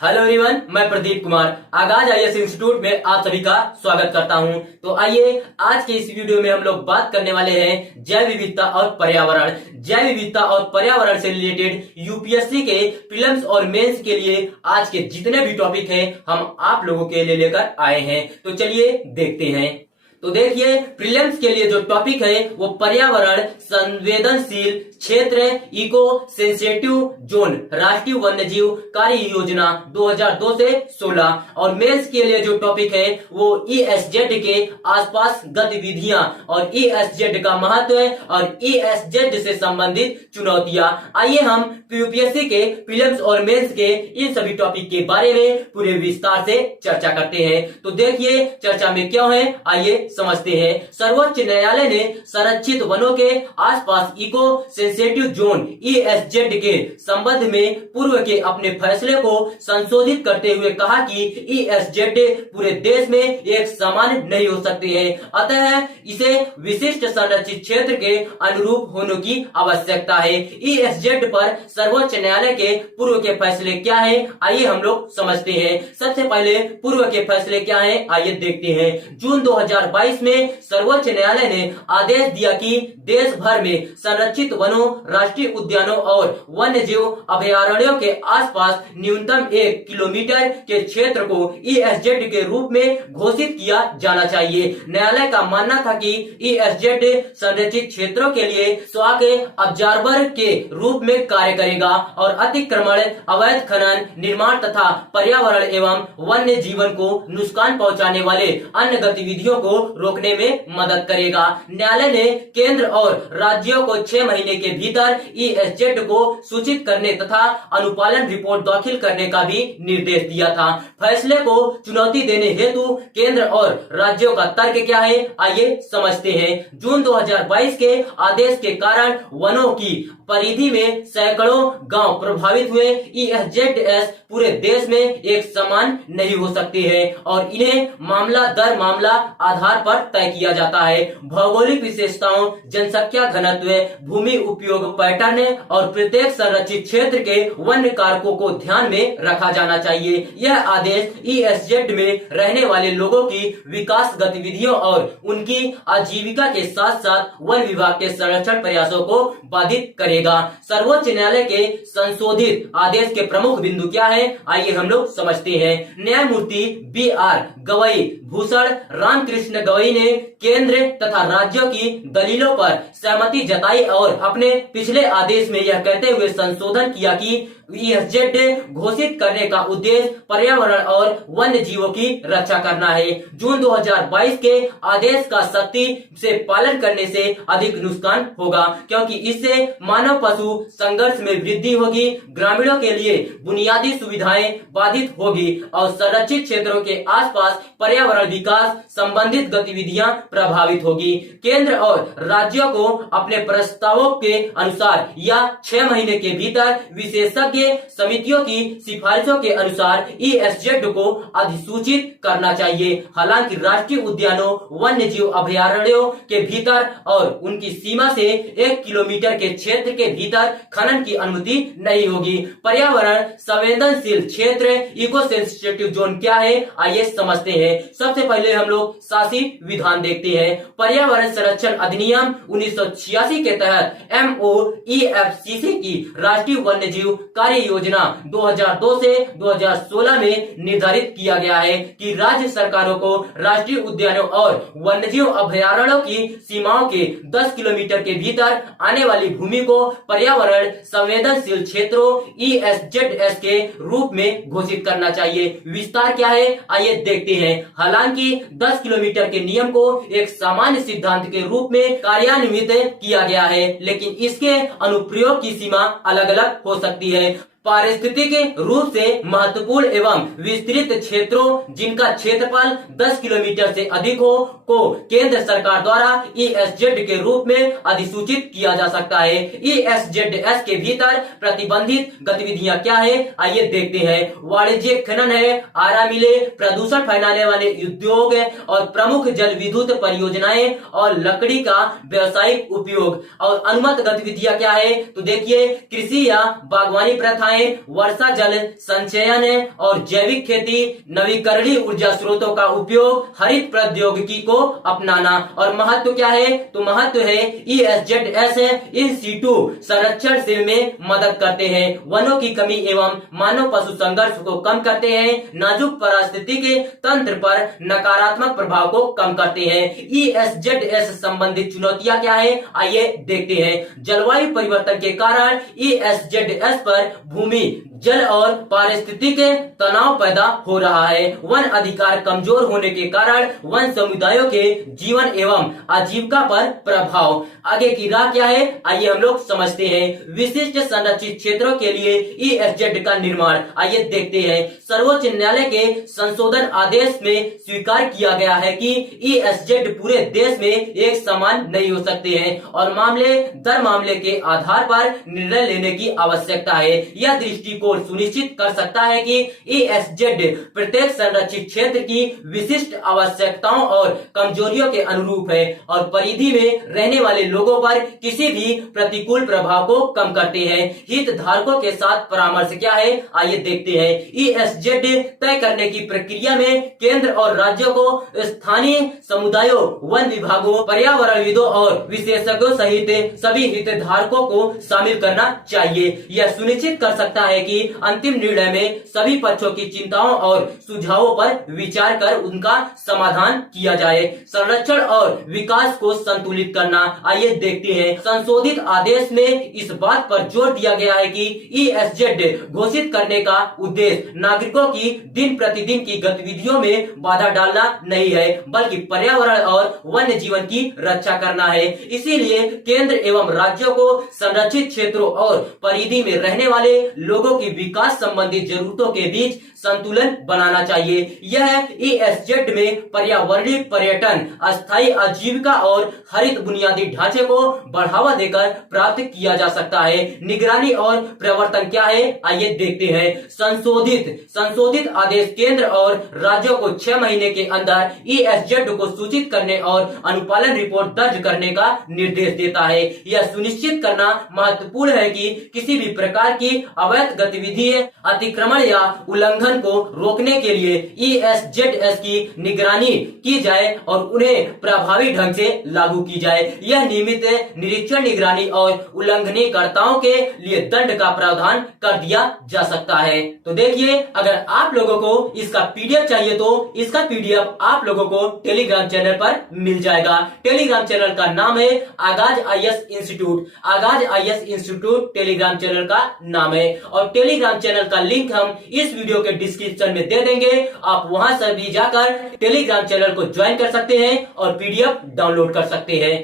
Hello everyone, मैं प्रदीप कुमार आगाज IAS institute में आप सभी का स्वागत करता हूं। तो आइए आज के इस वीडियो में हम लोग बात करने वाले हैं जैव विविधता और पर्यावरण। जैव विविधता और पर्यावरण से रिलेटेड यूपीएससी के प्रीलिम्स और मेंस के लिए आज के जितने भी टॉपिक हैं हम आप लोगों के लिए लेकर आए हैं। तो चलिए देखते हैं। तो देखिए, प्रीलिम्स के लिए जो टॉपिक है वो पर्यावरण संवेदनशील क्षेत्र इको सेंसिटिव जोन राष्ट्रीय वन्यजीव कार्य योजना 2002 से 16 और मेंस के लिए जो टॉपिक है वो ईएसजेड के आसपास गतिविधियां और ईएसजेड का महत्व और ईएसजेड से संबंधित चुनौतियां। आइए हम यूपीएससी के प्रीलिम्स और मेंस के इन सभी टॉपिक के बारे में पूरे विस्तार से चर्चा करते हैं। तो देखिए चर्चा में क्या है, आइए समझते हैं। सर्वोच्च न्यायालय ने संरक्षित वनों के आसपास इको सेंसिटिव जोन ईएसजेड के संबंध में पूर्व के अपने फैसले को संशोधित करते हुए कहा कि ईएसजेड पूरे देश में एक समान नहीं हो सकते हैं, अतः इसे विशिष्ट संरक्षित क्षेत्र के अनुरूप होने की आवश्यकता है। ईएसजेड पर सर्वोच्च न्यायालय के पूर्व के फैसले क्या है, आइए हम लोग समझते हैं। सबसे पहले पूर्व के फैसले क्या है, आइए देखते हैं। जून 2022 में सर्वोच्च न्यायालय ने आदेश दिया कि देश भर में संरक्षित वनों, राष्ट्रीय उद्यानों और वन्य जीव अभयारण्यों के आसपास न्यूनतम 1 किलोमीटर के क्षेत्र को ईएसजेड के रूप में घोषित किया जाना चाहिए। न्यायालय का मानना था कि ईएसजेड संरक्षित क्षेत्रों के लिए स्वयं के ऑब्जर्वर के रूप में कार्य करेगा और अतिक्रमण, अवैध खनन, निर्माण तथा पर्यावरण एवं वन्य जीवन को नुकसान पहुंचाने वाले अन्य गतिविधियों को रोकने में मदद करेगा। न्यायालय ने केंद्र और राज्यों को 6 महीने के भीतर ईएसजेड को सूचित करने तथा अनुपालन रिपोर्ट दाखिल करने का भी निर्देश दिया था। फैसले को चुनौती देने हेतु केंद्र और राज्यों का तर्क क्या है, आइए समझते हैं। जून 2022 के आदेश के कारण वनों की परिधि में सैकड़ों गांव प्रभावित हुए। ईएसजेडएस पूरे देश में एक समान नहीं हो सकते हैं और इन्हें मामला दर मामला आधार पर तय किया जाता है। भौगोलिक विशेषताओं, जनसंख्या घनत्व, भूमि उपयोग पैटर्न और प्रत्येक संरक्षित क्षेत्र के वन्य कारकों को ध्यान में रखा जाना चाहिए। यह आदेश ईएसजेड में रहने वाले लोगों की विकास गतिविधियों और उनकी आजीविका के साथ साथ वन विभाग के संरक्षण प्रयासों को बाधित करेगा। सर्वोच्च न्यायालय के संशोधित आदेश के प्रमुख बिंदु क्या है, आइए हम लोग समझते हैं। न्यायमूर्ति बीआर गवई, भूषण रामकृष्ण गवई ने केंद्र तथा राज्यों की दलीलों पर सहमति जताई और अपने पिछले आदेश में यह कहते हुए संशोधन किया कि ईएसजेड घोषित करने का उद्देश्य पर्यावरण और वन्य जीवों की रक्षा करना है। जून 2022 के आदेश का सख्ती से पालन करने से अधिक नुकसान होगा, क्योंकि इससे मानव पशु संघर्ष में वृद्धि होगी, ग्रामीणों के लिए बुनियादी सुविधाएं बाधित होगी और संरक्षित क्षेत्रों के आसपास पर्यावरण विकास संबंधित गतिविधियां प्रभावित होगी। केंद्र और राज्यों को अपने प्रस्तावों के अनुसार या 6 महीने के भीतर विशेषज्ञ समितियों की सिफारिशों के अनुसार ईएसजेड को अधिसूचित करना चाहिए। हालांकि राष्ट्रीय उद्यानों, वन्य जीव अभयारण्यों के भीतर और उनकी सीमा से 1 किलोमीटर के क्षेत्र के भीतर खनन की अनुमति नहीं होगी। पर्यावरण संवेदनशील क्षेत्र इको सेंसिटिव जोन क्या है, आइए समझते हैं। सबसे पहले हम लोग शासी विधान देखते हैं। पर्यावरण संरक्षण अधिनियम 1986 के तहत MOEFCC की राष्ट्रीय वन्य जीव कार्य योजना 2002 से 2016 में निर्धारित किया गया है कि राज्य सरकारों को राष्ट्रीय उद्यानों और वन्यजीव अभयारण्यों की सीमाओं के 10 किलोमीटर के भीतर आने वाली भूमि को पर्यावरण संवेदनशील क्षेत्रों ईएसजेडएस के रूप में घोषित करना चाहिए। विस्तार क्या है, आइए देखते हैं। हालांकि 10 किलोमीटर के नियम को एक सामान्य सिद्धांत के रूप में कार्यान्वित किया गया है, लेकिन इसके अनुप्रयोग की सीमा अलग अलग हो सकती है। पारिस्थितिक रूप से महत्वपूर्ण एवं विस्तृत क्षेत्रों जिनका क्षेत्रफल 10 किलोमीटर से अधिक हो को केंद्र सरकार द्वारा ईएसजेड के रूप में अधिसूचित किया जा सकता है। ईएसजेडएस के भीतर प्रतिबंधित गतिविधियां क्या है, आइए देखते हैं। वाणिज्यिक खनन है, आरा मिले, प्रदूषण फैलाने वाले उद्योग और प्रमुख जल विद्युत परियोजनाएं और लकड़ी का व्यावसायिक उपयोग। और अनुमत गतिविधियां क्या है, तो देखिए कृषि या बागवानी प्रथाएं, है वर्षा जल संचयन और जैविक खेती, नवीकरणीय ऊर्जा स्रोतों का उपयोग, हरित प्रौद्योगिकी को अपनाना। और महत्व क्या है? तो महत्व है ESZS इन सीटू संरक्षण से में मदद करते हैं, वनों की कमी एवं मानव पशु संघर्ष को कम करते हैं, नाजुक पारिस्थितिकी तंत्र पर नकारात्मक प्रभाव को कम करते हैं। ESZS संबंधित चुनौतियां क्या है? आइए देखते हैं। जलवायु परिवर्तन के कारण ESZS पर भूमि, जल और पारिस्थितिकी तनाव पैदा हो रहा है। वन अधिकार कमजोर होने के कारण वन समुदायों के जीवन एवं आजीविका पर प्रभाव। आगे की राह क्या है? आइए हम लोग समझते हैं। विशिष्ट संरक्षित क्षेत्रों के लिए ESZ का निर्माण, आइए देखते हैं। सर्वोच्च न्यायालय के संशोधन आदेश में स्वीकार किया गया है कि ESZ पूरे देश में एक समान नहीं हो सकते हैं और मामले दर मामले के आधार पर निर्णय लेने की आवश्यकता है। यह दृष्टिकोण सुनिश्चित कर सकता है कि ESZ प्रत्येक संरक्षित क्षेत्र की विशिष्ट आवश्यकताओं और कमजोरियों के अनुरूप है और परिधि में रहने वाले लोगों पर किसी भी प्रतिकूल प्रभाव को कम करते हैं। हितधारकों के साथ परामर्श क्या है? आइए देखते हैं। ESZ तय करने की प्रक्रिया में केंद्र और राज्यों को स्थानीय समुदायों, वन विभागों, पर्यावरणविदों और विशेषज्ञों सहित सभी हितधारकों को शामिल करना चाहिए। यह सुनिश्चित कर सकता है कि अंतिम निर्णय में सभी पक्षों की चिंताओं और सुझावों पर विचार कर उनका समाधान किया जाए। संरक्षण और विकास को संतुलित करना, आइए देखते हैं। संशोधित आदेश में इस बात पर जोर दिया गया है कि ESZ घोषित करने का उद्देश्य नागरिकों की दिन प्रतिदिन की गतिविधियों में बाधा डालना नहीं है, बल्कि पर्यावरण और वन्य जीवन की रक्षा करना है। इसीलिए केंद्र एवं राज्यों को संरक्षित क्षेत्रों और परिधि में रहने वाले लोगों की विकास संबंधी जरूरतों के बीच संतुलन बनाना चाहिए। यह ESZ में पर्यावरणीय पर्यटन, अस्थायी आजीविका और हरित बुनियादी ढांचे को बढ़ावा देकर प्राप्त किया जा सकता है। निगरानी और प्रवर्तन क्या है? आइए देखते हैं। संशोधित आदेश केंद्र और राज्यों को 6 महीने के अंदर ESZ को सूचित करने और अनुपालन रिपोर्ट दर्ज करने का निर्देश देता है। यह सुनिश्चित करना महत्वपूर्ण है कि किसी भी प्रकार की अवैध गतिविधि, अतिक्रमण या उल्लंघन को रोकने के लिए ESZS की निगरानी की जाए और उन्हें प्रभावी ढंग से लागू की जाए। यह नियमित निरीक्षण, निगरानी और उल्लंघनकर्ताओं के लिए दंड का प्रावधान कर दिया जा सकता है। तो देखिए, अगर आप लोगों को इसका PDF चाहिए तो इसका PDF आप लोगों को टेलीग्राम चैनल पर मिल जाएगा। टेलीग्राम चैनल का नाम है आगाज IAS इंस्टीट्यूट। आगाज IAS इंस्टीट्यूट टेलीग्राम चैनल का नाम है और टेलीग्राम चैनल का लिंक हम इस वीडियो के डिस्क्रिप्शन में दे देंगे। आप वहां से भी जाकर टेलीग्राम चैनल को ज्वाइन कर सकते हैं और PDF डाउनलोड कर सकते हैं।